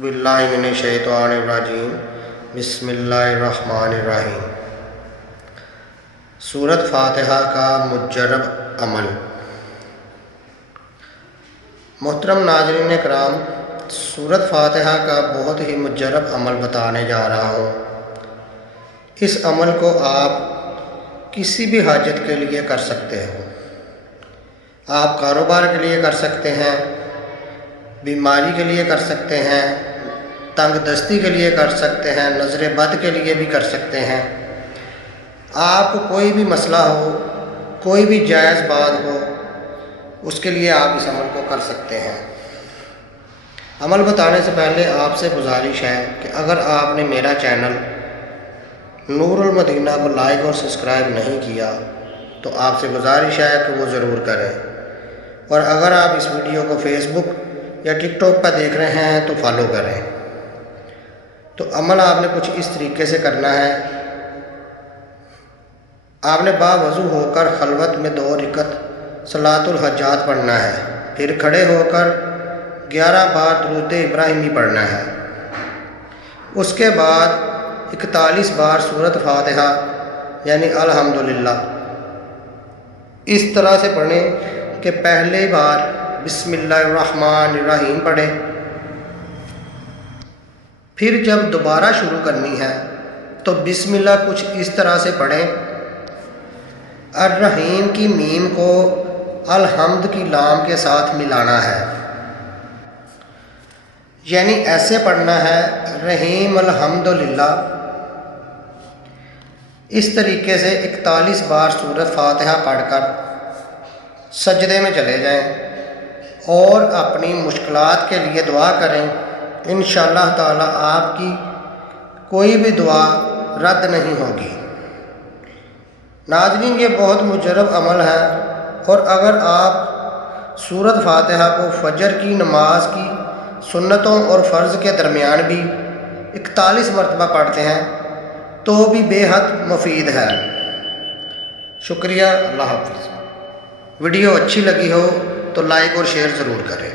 باللہ من الشیطان الرجیم بسم اللہ الرحمن الرحیم۔ سورۃ فاتحہ کا مجرب عمل۔ محترم ناظرین کرام، سورۃ فاتحہ کا بہت ہی مجرب عمل بتانے جا رہا ہوں۔ اس عمل کو آپ کسی بھی حاجت کے لیے کر سکتے ہو۔ آپ کاروبار کے لیے کر سکتے ہیں، بیماری کے لیے کر سکتے ہیں، تنگ دستی کے لیے کر سکتے ہیں، نظر بد کے لیے بھی کر سکتے ہیں۔ آپ کو کوئی بھی مسئلہ ہو، کوئی بھی جائز بات ہو، اس کے لیے آپ اس عمل کو کر سکتے ہیں۔ عمل بتانے سے پہلے آپ سے گزارش ہے کہ اگر آپ نے میرا چینل نور المدینہ کو لائک اور سبسکرائب نہیں کیا تو آپ سے گزارش ہے کہ وہ ضرور کریں، اور اگر آپ اس ویڈیو کو فیس بک یا ٹک ٹاک پر دیکھ رہے ہیں تو فالو کریں۔ تو عمل آپ نے کچھ اس طریقے سے کرنا ہے۔ آپ نے باوضو ہو کر خلوت میں 2 رکعت صلاۃ الحاجات پڑھنا ہے، پھر کھڑے ہو کر 11 بار درود ابراہیمی پڑھنا ہے۔ اس کے بعد 41 بار سورۃ فاتحہ یعنی الحمدللہ اس طرح سے پڑھیں کہ پہلے بار بسم اللہ الرحمن الرحیم پڑھیں، پھر جب دوبارہ شروع کرنی ہے تو بسم اللہ کچھ اس طرح سے پڑھیں۔ الرحیم کی میم کو الحمد کی لام کے ساتھ ملانا ہے، یعنی ایسے پڑھنا ہے رحیم الحمدللہ۔ اس طریقے سے 41 بار سورۃ فاتحہ پڑھ کر سجدے میں چلے جائیں اور اپنی مشکلات کے لیے دعا کریں۔ انشاءاللہ تعالی آپ کی کوئی بھی دعا رد نہیں ہوگی۔ ناظرین، یہ بہت مجرب عمل ہے، اور اگر آپ سورۃ فاتحہ کو فجر کی نماز کی سنتوں اور فرض کے درمیان بھی 41 مرتبہ پڑھتے ہیں تو بھی بے حد مفید ہے۔ شکریہ، اللہ حافظ۔ ویڈیو اچھی لگی ہو تو لائک اور شیئر ضرور کریں۔